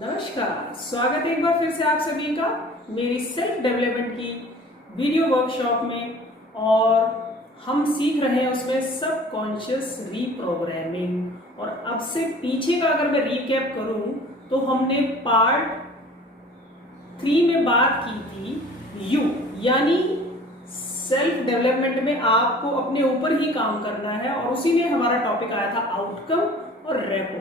नमस्कार, स्वागत है एक बार फिर से आप सभी का मेरी सेल्फ डेवलपमेंट की वीडियो वर्कशॉप में। और हम सीख रहे हैं उसमें सबकॉन्शियस रीप्रोग्रामिंग। और अब से पीछे का अगर मैं रीकैप करूं तो हमने पार्ट 3 में बात की थी यू यानी सेल्फ डेवलपमेंट में आपको अपने ऊपर ही काम करना है, और उसी में हमारा टॉपिक आया था आउटकम और रेपो।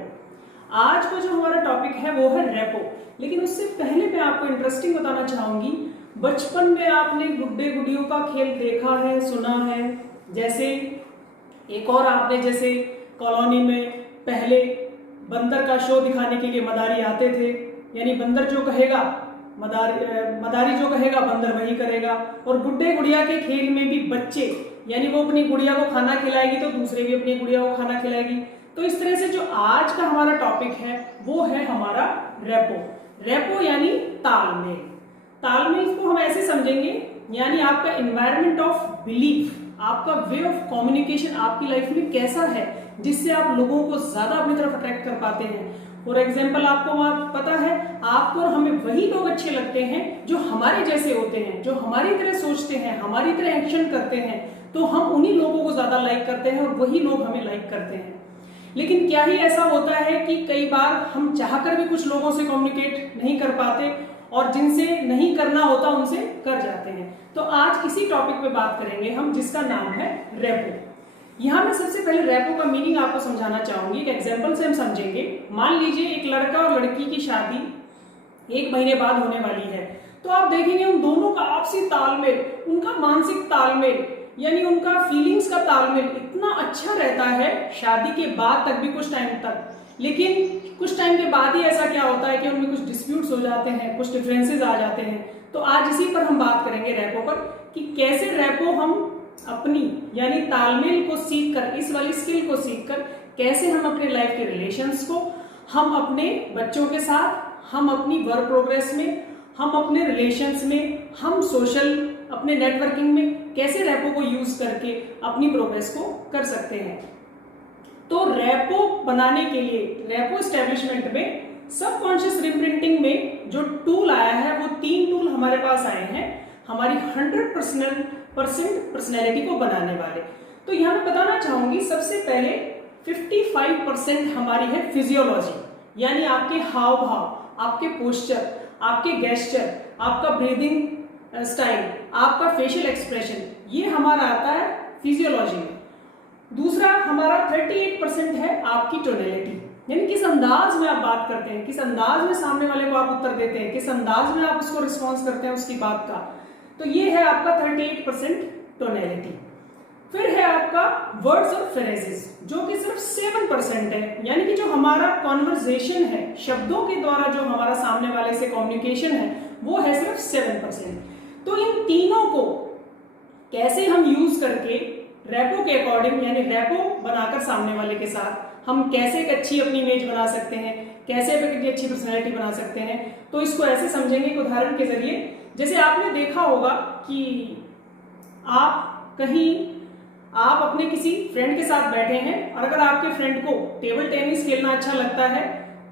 आज का जो हमारा टॉपिक है वो है रेपो। लेकिन उससे पहले मैं आपको इंटरेस्टिंग बताना चाहूंगी, बचपन में आपने गुड्डे गुडियों का खेल देखा है, सुना है। जैसे एक और आपने जैसे कॉलोनी में पहले बंदर का शो दिखाने के लिए मदारी आते थे, यानी बंदर जो कहेगा मदारी जो कहेगा बंदर वही करेगा। और गुड्डे गुड़िया के खेल में भी बच्चे यानी वो अपनी गुड़िया को खाना खिलाएगी तो दूसरे भी अपनी गुड़िया को खाना खिलाएगी। तो इस तरह से जो आज का हमारा टॉपिक है वो है हमारा रेपो। रेपो यानी तालमेल। तालमेल को हम ऐसे समझेंगे यानी आपका एनवायरनमेंट ऑफ बिलीफ, आपका वे ऑफ कम्युनिकेशन आपकी लाइफ में कैसा है जिससे आप लोगों को ज्यादा अपनी तरफ अट्रैक्ट कर पाते हैं। फॉर एग्जाम्पल आपको पता है आपको और हमें वही लोग अच्छे लगते हैं जो हमारे जैसे होते हैं, जो हमारी तरह सोचते हैं, हमारी तरह एक्शन करते हैं। तो हम उन्हीं लोगों को ज्यादा लाइक करते हैं और वही लोग हमें लाइक करते हैं। लेकिन क्या ही ऐसा होता है कि कई बार हम चाहकर भी कुछ लोगों से कम्युनिकेट नहीं कर पाते और जिनसे नहीं करना होता उनसे कर जाते हैं। तो आज इसी टॉपिक पे बात करेंगे हम, जिसका नाम है रेपो। यहां मैं सबसे पहले रेपो का मीनिंग आपको समझाना चाहूंगी। एक एग्जांपल से हम समझेंगे। मान लीजिए एक लड़का और लड़की की शादी 1 महीने बाद होने वाली है। तो आप देखेंगे उन दोनों का आपसी तालमेल, उनका मानसिक तालमेल यानी उनका फीलिंग्स का तालमेल इतना अच्छा रहता है शादी के बाद तक भी, कुछ टाइम तक। लेकिन कुछ टाइम के बाद ही ऐसा क्या होता है कि उनमें कुछ डिस्प्यूट्स हो जाते हैं, कुछ डिफरेंसेस आ जाते हैं। तो आज इसी पर हम बात करेंगे रेपो पर, कि कैसे रेपो हम अपनी यानी तालमेल को सीखकर, इस वाली स्किल को सीखकर कैसे हम अपने लाइफ के रिलेशंस को, हम अपने बच्चों के साथ, हम अपनी वर्क प्रोग्रेस में, हम अपने रिलेशंस में, हम सोशल अपने नेटवर्किंग में कैसे रेपो को यूज करके अपनी प्रोग्रेस को कर सकते हैं। तो रेपो बनाने के लिए, रेपो एस्टेब्लिशमेंट में सबकॉन्शियस रिप्रिंटिंग में जो टूल आया है वो 3 टूल हमारे पास आए हैं हमारी 100% पर्सनैलिटी को बनाने वाले। तो यहां मैं बताना चाहूंगी सबसे पहले 55% हमारी है फिजियोलॉजी यानी आपके हाव भाव, आपके पोस्चर, आपके गेस्चर, आपका ब्रीदिंग स्टाइल, आपका फेशियल एक्सप्रेशन, ये हमारा आता है फिजियोलॉजी में। दूसरा हमारा 38% है आपकी टोनैलिटी यानी किस अंदाज में आप बात करते हैं, किस अंदाज में सामने वाले को आप उत्तर देते हैं, किस अंदाज में आप उसको रिस्पॉन्स करते हैं उसकी बात का। तो ये है आपका 38% टोनैलिटी। फिर है आपका वर्ड्स और फ्रेजेस जो कि सिर्फ 7% है, यानी कि जो हमारा कॉन्वर्सेशन है, शब्दों के द्वारा जो हमारा सामने वाले से कम्युनिकेशन है वो है सिर्फ 7%। तो इन तीनों को कैसे हम यूज करके रेपो के अकॉर्डिंग यानी रेपो बनाकर सामने वाले के साथ हम कैसे एक अच्छी अपनी इमेज बना सकते हैं, कैसे एक अच्छी पर्सनैलिटी बना सकते हैं। तो इसको ऐसे समझेंगे एक उदाहरण के जरिए। जैसे आपने देखा होगा कि आप अपने किसी फ्रेंड के साथ बैठे हैं और अगर आपके फ्रेंड को टेबल टेनिस खेलना अच्छा लगता है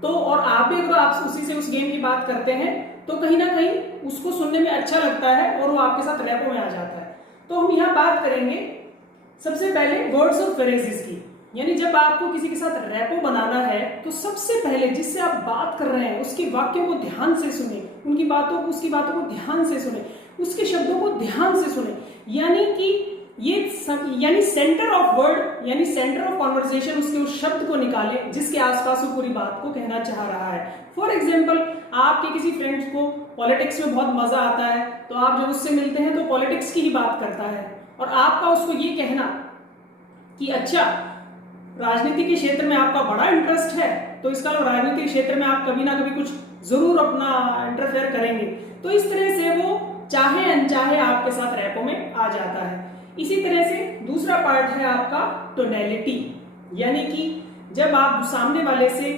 तो, और आप भी अगर आप उसी से उस गेम की बात करते हैं तो कहीं ना कहीं उसको सुनने में अच्छा लगता है और वो आपके साथ रेपो में आ जाता है। तो हम यहाँ बात करेंगे सबसे पहले वर्ड्स और फ्रेजेस की, यानी जब आपको किसी के साथ रेपो बनाना है तो सबसे पहले जिससे आप बात कर रहे हैं उसके वाक्यों को ध्यान से सुने, उसकी बातों को ध्यान से सुने, उसके शब्दों को ध्यान से सुने। यानी कि यानी सेंटर ऑफ वर्ड यानी सेंटर ऑफ कॉन्वर्सेशन, उसके उस शब्द को निकाले जिसके आसपास वो पूरी बात को कहना चाह रहा है। फॉर एग्जाम्पल आपके किसी फ्रेंड्स को पॉलिटिक्स में बहुत मजा आता है तो आप जब उससे मिलते हैं तो पॉलिटिक्स की ही बात करता है और आपका उसको ये कहना कि अच्छा राजनीति के क्षेत्र में आपका बड़ा इंटरेस्ट है तो इसका राजनीति के क्षेत्र में आप कभी ना कभी कुछ जरूर अपना इंटरफेयर करेंगे। तो इस तरह से वो चाहे अनचाहे आपके साथ रेपो में आ जाता है। इसी तरह से दूसरा पार्ट है आपका टोनैलिटी, यानी कि जब आप सामने वाले से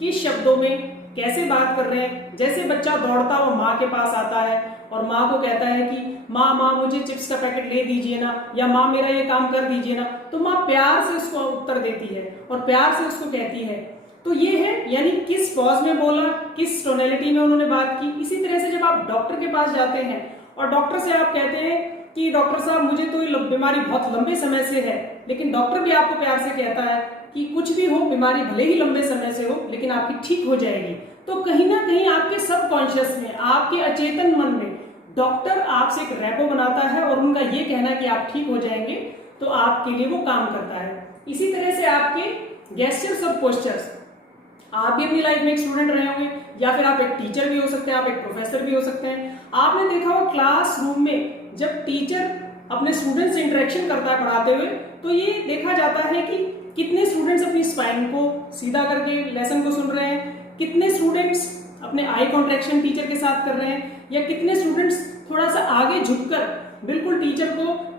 किस शब्दों में कैसे बात कर रहे हैं। जैसे बच्चा दौड़ता हुआ माँ के पास आता है और माँ को कहता है कि माँ मुझे चिप्स का पैकेट ले दीजिए ना, या माँ मेरा ये काम कर दीजिए ना, तो माँ प्यार से उसको उत्तर देती है और प्यार से उसको कहती है तो ये है, यानी किस पॉज में बोला, किस टोनैलिटी में उन्होंने बात की। इसी तरह से जब आप डॉक्टर के पास जाते हैं और डॉक्टर से आप कहते हैं कि डॉक्टर साहब मुझे तो ये बीमारी बहुत लंबे समय से है, लेकिन डॉक्टर भी आपको प्यार से कहता है कि कुछ भी हो, बीमारी भले ही लंबे समय से हो लेकिन आपकी ठीक हो जाएगी। तो कहीं ना कहीं आपके सबकॉन्शियस में, आपके अचेतन मन में डॉक्टर आपसे एक रेपो बनाता है और उनका ये कहना है कि आप ठीक हो जाएंगे, तो आपके लिए वो काम करता है। इसी तरह से आपके गेस्चर्स और पोस्चर्स, आप भी अपनी लाइफ में एक स्टूडेंट रहे होंगे या फिर आप एक टीचर भी हो सकते हैं, आप एक प्रोफेसर भी हो सकते हैं। आपने देखा हो क्लासरूम में जब टीचर अपने स्टूडेंट से इंटरेक्शन करता है पढ़ाते हुए, तो ये देखा जाता है कि कितने स्टूडेंट्स अपनी स्पाइन को सीधा करके लेसन को सुन रहे हैं, कितने स्टूडेंट्स अपने आई कॉन्ट्रैक्शन टीचर के साथ कर रहे हैं, या कितने स्टूडेंट्स थोड़ा सा आगे झुककर बिल्कुल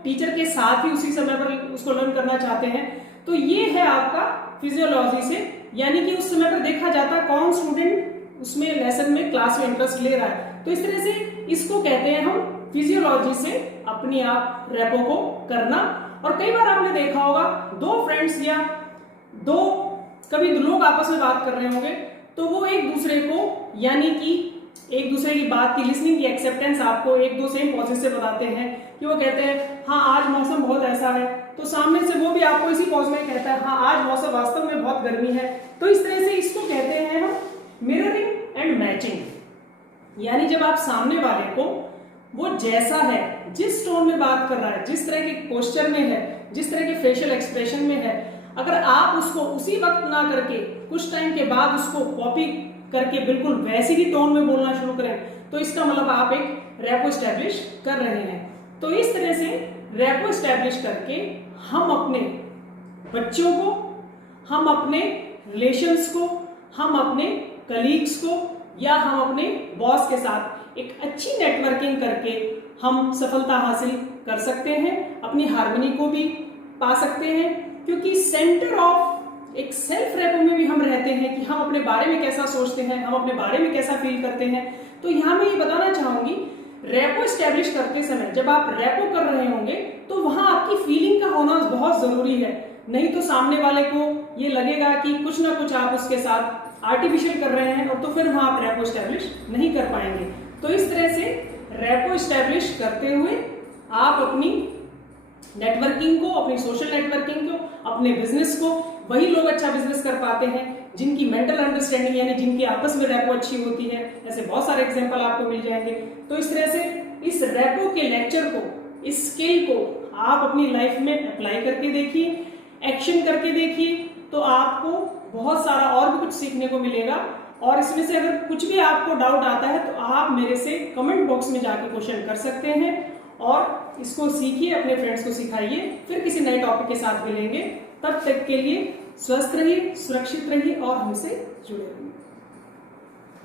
टीचर के साथ ही उसी समय पर उसको लर्न करना चाहते हैं। तो ये है आपका फिजियोलॉजी से, यानी कि उस समय पर देखा जाता है कौन स्टूडेंट उसमें लेसन में क्लास में इंटरेस्ट ले रहा है। तो इस तरह से इसको कहते हैं हम फिजियोलॉजी से अपने आप रेपो को करना। और कई बार आपने देखा होगा दो फ्रेंड्स या कभी लोग आपस में बात कर रहे होंगे, तो वो एक दूसरे को, यानी कि एक दूसरे की बात की लिसनिंग की एक्सेप्टेंस आपको एक दो सेम पॉजेज से बताते हैं कि वो कहते हैं हाँ आज मौसम बहुत ऐसा है, तो सामने से वो भी आपको इसी पॉज में कहता है हाँ आज मौसम वास्तव में बहुत गर्मी है। तो इस तरह से इसको कहते हैं हम मिररिंग एंड मैचिंग, यानी जब आप सामने वाले को वो जैसा है, जिस टोन में बात कर रहा है, जिस तरह के पोस्चर में है, जिस तरह के फेशियल एक्सप्रेशन में है, अगर आप उसको उसी वक्त ना करके कुछ टाइम के बाद उसको कॉपी करके बिल्कुल वैसी ही टोन में बोलना शुरू करें, तो इसका मतलब आप एक रेपो स्टैब्लिश कर रहे हैं। तो इस तरह से रेपो स्टैब्लिश करके हम अपने बच्चों को, हम अपने रिलेशंस को, हम अपने कलीग्स को या हम अपने बॉस के साथ एक अच्छी नेटवर्किंग करके हम सफलता हासिल कर सकते हैं, अपनी हार्मनी को भी पा सकते हैं। क्योंकि सेंटर ऑफ एक सेल्फ रेपो में भी हम रहते हैं कि हम अपने बारे में कैसा सोचते हैं, हम अपने बारे में कैसा फील करते हैं। तो यहाँ मैं ये बताना चाहूंगी, रेपो स्टैब्लिश करते समय जब आप रेपो कर रहे होंगे तो वहां आपकी फीलिंग का होना बहुत जरूरी है, नहीं तो सामने वाले को ये लगेगा कि कुछ ना कुछ आप उसके साथ आर्टिफिशियल कर रहे हैं, और तो फिर वहां आप रेपो स्टैब्लिश नहीं कर पाएंगे। तो इस तरह से रेपो स्टैब्लिश करते हुए आप अपनी नेटवर्किंग को, अपनी सोशल नेटवर्किंग को, अपने बिजनेस को, वही लोग अच्छा बिजनेस कर पाते हैं जिनकी मेंटल अंडरस्टैंडिंग यानी जिनकी आपस में रेपो अच्छी होती है। ऐसे बहुत सारे एग्जांपल आपको मिल जाएंगे। तो इस तरह से इस रेपो के लेक्चर को, इस स्किल को आप अपनी लाइफ में अप्लाई करके देखिए, एक्शन करके देखिए, तो आपको बहुत सारा और भी कुछ सीखने को मिलेगा। और इसमें से अगर कुछ भी आपको डाउट आता है तो आप मेरे से कमेंट बॉक्स में जाके क्वेश्चन कर सकते हैं और इसको सीखिए, अपने फ्रेंड्स को सिखाइए। फिर किसी नए टॉपिक के साथ मिलेंगे, तब तक के लिए स्वस्थ रहिए, सुरक्षित रहिए और हमसे जुड़े रहिए।